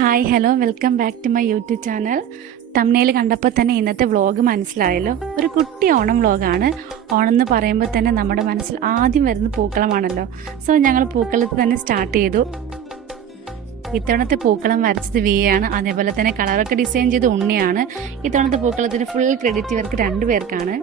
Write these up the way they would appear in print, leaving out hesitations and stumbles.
Hi hello welcome back to my YouTube channel. Thumbnail കണ്ടപ്പോൾ തന്നെ ഇന്നത്തെ വ്ളോഗ് മനസ്സിലായല്ലോ. ഒരു കുട്ടി ഓണം വ്ളോഗാണ്. ഓണം എന്ന് പറയുമ്പോൾ തന്നെ നമ്മുടെ മനസ്സിൽ ആദ്യം വരുന്ന പൂക്കളമാണല്ലോ. സോ ഞങ്ങൾ പൂക്കളത്തിൽ തന്നെ സ്റ്റാർട്ട് ചെയ്തു. ഇത്തവണത്തെ പൂക്കളം വരച്ചത് വിയാണ്. അതേപോലെ തന്നെ കളറൊക്കെ ഡിസൈൻ ചെയ്ത് ഉണ്ണിയാണ്. ഇത്തവണത്തെ പൂക്കളത്തിന് ഫുൾ ക്രെഡിറ്റ് ഇവർക്ക് രണ്ടുപേർക്കാണ്.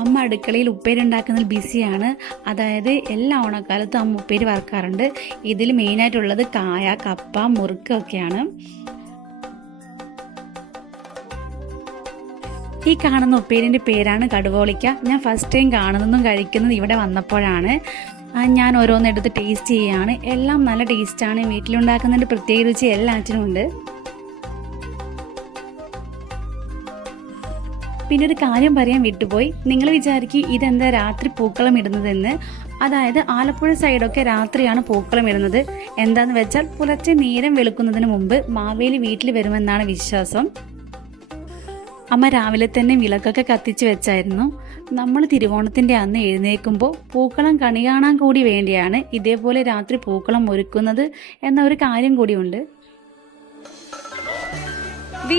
അമ്മ അടുക്കളയിൽ ഉപ്പേരി ഉണ്ടാക്കുന്നതിൽ ബിസിയാണ്. അതായത് എല്ലാ ഓണക്കാലത്തും അമ്മ ഉപ്പേരി വറക്കാറുണ്ട്. ഇതിൽ മെയിനായിട്ടുള്ളത് കായ, കപ്പ, മുറുക്ക് ഒക്കെയാണ്. ഈ കാണുന്ന ഉപ്പേരിൻ്റെ പേരാണ് കടുവോളിക്ക. ഞാൻ ഫസ്റ്റ് ടൈം കാണുന്നതും കഴിക്കുന്നതും ഇവിടെ വന്നപ്പോഴാണ്. ഞാൻ ഓരോന്നെടുത്ത് ടേസ്റ്റ് ചെയ്യുകയാണ്. എല്ലാം നല്ല ടേസ്റ്റാണ്. വീട്ടിലുണ്ടാക്കുന്നതിൻ്റെ പ്രത്യേക രുചി എല്ലാറ്റിനും ഉണ്ട്. പിന്നെ ഒരു കാര്യം പറയാൻ വിട്ടുപോയി. നിങ്ങൾ വിചാരിക്കും ഇതെന്താ രാത്രി പൂക്കളം ഇടുന്നതെന്ന്. അതായത് ആലപ്പുഴ സൈഡൊക്കെ രാത്രിയാണ് പൂക്കളം ഇടുന്നത്. എന്താന്ന് വെച്ചാൽ പുലർച്ചെ നേരം വെളുക്കുന്നതിന് മുമ്പ് മാവേലി വീട്ടിൽ വരുമെന്നാണ് വിശ്വാസം. അമ്മ രാവിലെ തന്നെ വിളക്കൊക്കെ കത്തിച്ച് വെച്ചായിരുന്നു. നമ്മൾ തിരുവോണത്തിൻ്റെ അന്ന് എഴുന്നേൽക്കുമ്പോൾ പൂക്കളം കണി കാണാൻ കൂടി വേണ്ടിയാണ് ഇതേപോലെ രാത്രി പൂക്കളം ഒരുക്കുന്നത് എന്ന ഒരു കാര്യം കൂടിയുണ്ട്.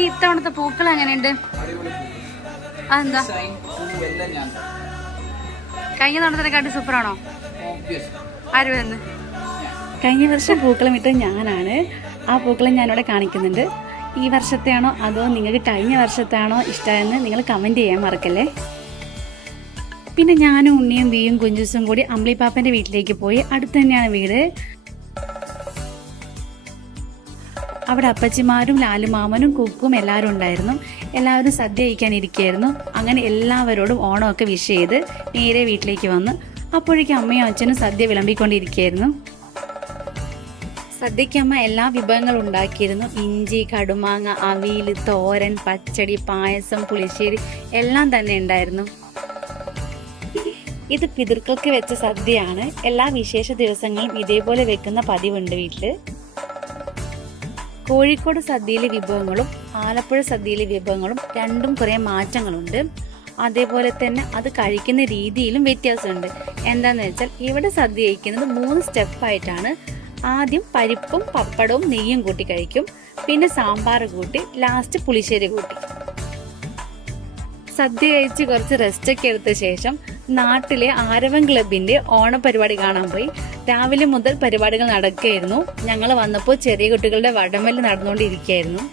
ഇത്തവണത്തെ പൂക്കളം എങ്ങനെയുണ്ട്? അതെന്താ കഴിഞ്ഞ തവണത്തിനെക്കാട്ടി സൂപ്പറാണോ? ആര് വന്ന് കഴിഞ്ഞ വർഷം പൂക്കളം ഇട്ടത് ഞാനാണ്. ആ പൂക്കളം ഞാനിവിടെ കാണിക്കുന്നുണ്ട്. ഈ വർഷത്തെയാണോ അതോ നിങ്ങൾക്ക് കഴിഞ്ഞ വർഷത്താണോ ഇഷ്ടമെന്ന് നിങ്ങൾ കമൻറ്റ് ചെയ്യാൻ മറക്കല്ലേ. പിന്നെ ഞാനും ഉണ്ണിയും വിയും കുഞ്ചുസും കൂടി അമ്പിളിപ്പാപ്പൻ്റെ വീട്ടിലേക്ക് പോയി. അടുത്ത് തന്നെയാണ് വീട്. അവിടെ അപ്പച്ചിമാരും ലാലുമാമനും കുക്കും എല്ലാവരും ഉണ്ടായിരുന്നു. എല്ലാവരും സദ്യ കഴിക്കാൻ ഇരിക്കുകയായിരുന്നു. അങ്ങനെ എല്ലാവരോടും ഓണമൊക്കെ വിഷ് ചെയ്ത് നേരെ വീട്ടിലേക്ക് വന്ന് അപ്പോഴേക്കും അമ്മയും അച്ഛനും സദ്യ വിളമ്പിക്കൊണ്ടിരിക്കുകയായിരുന്നു. സദ്യയ്ക്ക് അമ്മ എല്ലാ വിഭവങ്ങളും ഉണ്ടാക്കിയിരുന്നു. ഇഞ്ചി, കടുമാങ്ങ, അവിയൽ, തോരൻ, പച്ചടി, പായസം, പുളിശ്ശേരി എല്ലാം തന്നെ ഉണ്ടായിരുന്നു. ഇത് പിതൃക്കൾക്ക് വെച്ച സദ്യയാണ്. എല്ലാ വിശേഷ ദിവസങ്ങളും ഇതേപോലെ വെക്കുന്ന പതിവുണ്ട് വീട്ടിൽ. കോഴിക്കോട് സദ്യയിലെ വിഭവങ്ങളും ആലപ്പുഴ സദ്യയിലെ വിഭവങ്ങളും രണ്ടും കുറേ മാറ്റങ്ങളുണ്ട്. അതേപോലെ തന്നെ അത് കഴിക്കുന്ന രീതിയിലും വ്യത്യാസമുണ്ട്. എന്താണെന്ന് വെച്ചാൽ ഇവിടെ സദ്യ കഴിക്കുന്നത് 3 സ്റ്റെപ്പായിട്ടാണ്. ആദ്യം പരിപ്പും പപ്പടവും നെയ്യും കൂട്ടി കഴിക്കും. പിന്നെ സാമ്പാർ കൂട്ടി, ലാസ്റ്റ് പുളിശ്ശേരി കൂട്ടി. സദ്യ കഴിച്ച് കുറച്ച് റെസ്റ്റൊക്കെ എടുത്ത ശേഷം നാട്ടിലെ ആരവം ക്ലബിന്റെ ഓണപരിപാടി കാണാൻ പോയി. രാവിലെ മുതൽ പരിപാടികൾ നടക്കുകയായിരുന്നു. ഞങ്ങൾ വന്നപ്പോൾ ചെറിയ കുട്ടികളുടെ വടംവലി നടന്നുകൊണ്ടിരിക്കുകയായിരുന്നു.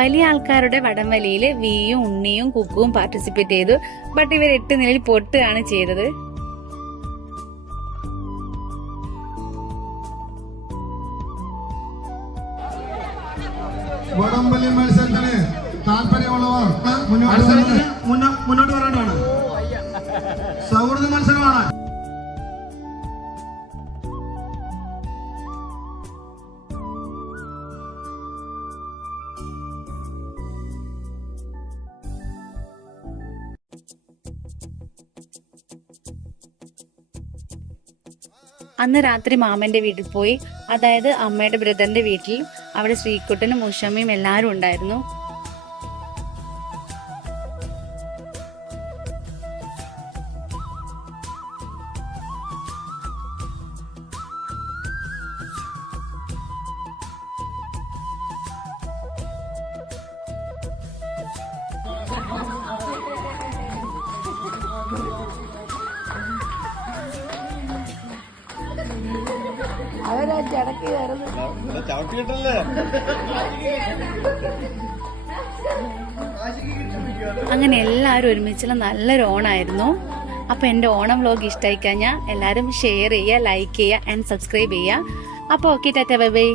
വലിയ ആൾക്കാരുടെ വടംവലിയിൽ വിയും ഉണ്ണിയും കുക്കുവും പാർട്ടിസിപ്പേറ്റ് ചെയ്തു. ബട്ട് ഇവർ 8 നിലയിൽ പൊട്ടുകയാണ് ചെയ്തത്. വടംവലി മത്സരത്തിന് താല്പര്യമുള്ളവർ മുന്നോട്ട് വരേണ്ടതാണ്. സൗഹൃദ മത്സരമാണ്. അന്ന് രാത്രി മാമന്റെ വീട്ടിൽ പോയി. അതായത് അമ്മയുടെ ബ്രദറിന്റെ വീട്ടിൽ. അവിടെ ശ്രീകുട്ടനും ഉഷമ്മയും എല്ലാവരും ഉണ്ടായിരുന്നു. അങ്ങനെ എല്ലാവരും ഒരുമിച്ചുള്ള നല്ലൊരു ഓണായിരുന്നു. അപ്പോൾ എൻ്റെ ഓണം വ്ലോഗ് ഇഷ്ടമായി കഴിഞ്ഞാൽ എല്ലാവരും ഷെയർ ചെയ്യുക, ലൈക്ക് ചെയ്യുക ആൻഡ് സബ്സ്ക്രൈബ് ചെയ്യുക. അപ്പോൾ ഓക്കെ, ടാറ്റ, ബൈ ബൈ.